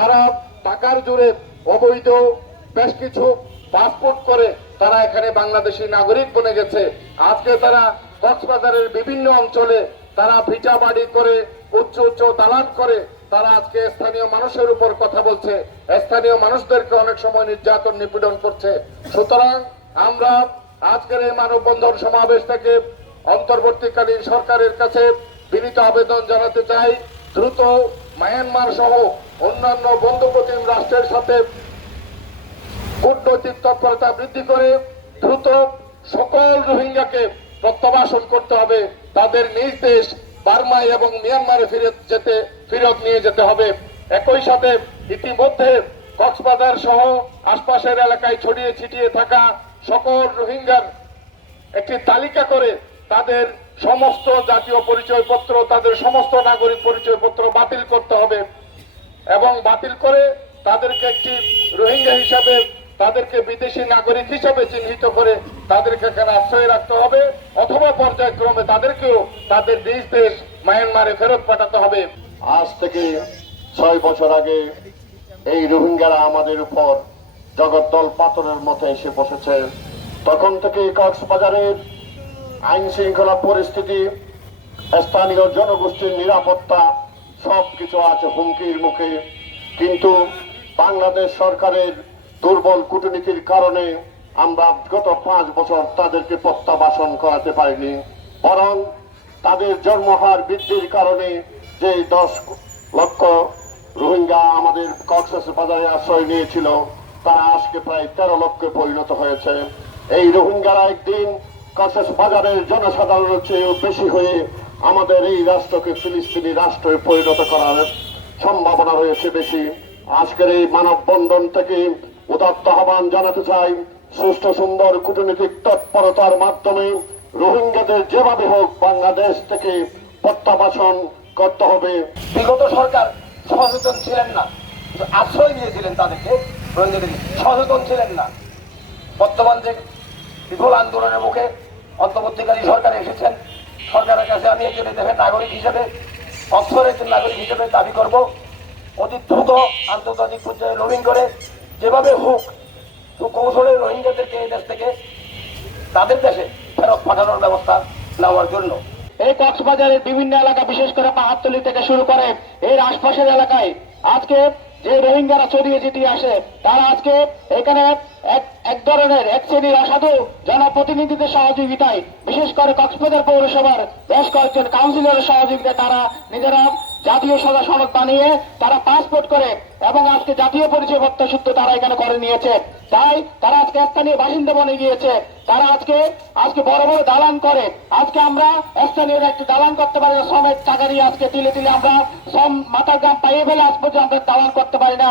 তারা টাকার জোরে অবৈধ বেশ কিছু পাসপোর্ট করে তারা এখানে বাংলাদেশি নাগরিক বনে গেছে। আজকে তারা কক্সবাজারের বিভিন্ন অঞ্চলে তারা ভিটা বাড়ি করে উচ্চ উচ্চ দালান করে তারা আজকে স্থানীয় মানুষের উপর কথা বলছে, স্থানীয় মানুষদেরকে অনেক সময় নির্যাতন নিপীড়ন করছে। সুতরাং আমরা আজকের এই মানববন্ধন সমাবেশ থেকে অন্তর্বর্তীকালীন সরকারের কাছে বিনীত আবেদন জানাতে চাই, দ্রুত মায়ানমার সহ অন্যান্য বন্ধুপ্রতিম রাষ্ট্রের সাথে কূটনৈতিক তৎপরতা বৃদ্ধি করে দ্রুত সকল রোহিঙ্গাকে প্রত্যাবাসন করতে হবে, তাদের নিজ দেশ বার্মায় এবং মিয়ানমারে ফেরত নিয়ে যেতে হবে। একই সাথে ইতিমধ্যে কক্সবাজার সহ আশপাশের এলাকায় ছড়িয়ে ছিটিয়ে থাকা সকল রোহিঙ্গার একটি তালিকা করে তাদের সমস্ত জাতীয় পরিচয়পত্র, তাদের সমস্ত নাগরিক পরিচয়পত্র বাতিল করতে হবে এবং বাতিল করে তাদেরকে একটি রোহিঙ্গা হিসাবে, তাদেরকে বিদেশি নাগরিক হিসাবে চিহ্নিত করে তাদেরকে এখানে আশ্রয় রাখতে হবে, অথবা পর্যায়ক্রমে তাদেরকেও তাদের নিজ দেশ মায়ানমারে ফেরত পাঠাতে হবে। আজ থেকে 6 বছর আগে এই রোহিঙ্গারা আমাদের উপর জগদ্দল পাথরের মতো এসে বসেছে। তখন থেকে কক্সবাজারের আইন শৃঙ্খলা পরিস্থিতি, স্থানীয় জনগোষ্ঠীর নিরাপত্তা সবকিছু আছে হুমকির মুখে। কিন্তু বাংলাদেশ সরকারের দুর্বল কূটনীতির কারণে আমরা গত 5 বছর তাদেরকে প্রত্যাবাসন করাতে পারিনি, বরং তাদের জন্মহার বৃদ্ধির কারণে যে 10 লক্ষ রোহিঙ্গা আমাদের কক্সবাজারে আশ্রয় নিয়েছিল তারা আজকে প্রায় 13 লক্ষে পরিণত হয়েছে। এই রোহিঙ্গারা একদিন কক্সবাজারের জনসাধারণের চেয়েও বেশি হয়ে আমাদের এই রাষ্ট্রকে ফিলিস্তিনি রাষ্ট্রে পরিণত করার সম্ভাবনা রয়েছে বেশি। আজকের এই মানববন্ধন থেকে উদাত্ত আহ্বান জানাতে চাই, সুষ্ঠু সুন্দর কূটনৈতিক তৎপরতার মাধ্যমে রোহিঙ্গাদের যেভাবে হোক বাংলাদেশ থেকে প্রত্যাবাসন করতে হবে। বিগত সরকার সচেতন ছিলেন না, আশ্রয় দিয়েছিলেন তাদেরকে, রোহিঙ্গাদের সচেতন ছিলেন না। বর্তমান যে বিপুল আন্দোলনের মুখে অন্তর্বর্তীকালীন সরকার এসেছেন, সরকারের কাছে আমি একজন দেশের নাগরিক হিসেবে, অক্সফোর্ডের একজন নাগরিক হিসেবে দাবি করব, অতি দ্রুত আন্তর্জাতিক পর্যায়ে লবিং করে যেভাবে হোক কৌশলে রোহিঙ্গাদেরকে এই দেশ থেকে তাদের দেশে ফেরত পাঠানোর ব্যবস্থা নেওয়ার জন্য। এই কক্সবাজারের বিভিন্ন এলাকা, বিশেষ করে পাহাড়তলী থেকে শুরু করে এর আশপাশের এলাকায় আজকে যে রোহিঙ্গারা ছড়িয়ে ছিটিয়ে আসে, তারা আজকে এখানে এক ধরনের এক শ্রেণীর অসাধু জনপ্রতিনিধিদের সহযোগিতায়, বিশেষ করে কক্সবাজার পৌরসভার বেশ কয়েকজন কাউন্সিলরের সহযোগিতায় তারা নিজেরা জাতীয় সনদ বানিয়ে তারা পাসপোর্ট করে এবং আজকে জাতীয় পরিচয়পত্র সূত্র তারা এখানে করে নিয়েছে। তাই তারা আজকে স্থানীয় বাসিন্দা বনে গিয়েছে। তারা আজকে বড় বড় দালান করে। আজকে আমরা স্থানীয় একটি দালান করতে পারি না, শ্রমের টাকা দিয়ে আজকে তিলে তিলে আমরা শ্রম মাথার গাম পাইয়ে ফেলে আজ পর্যন্ত আমরা দালান করতে পারি না।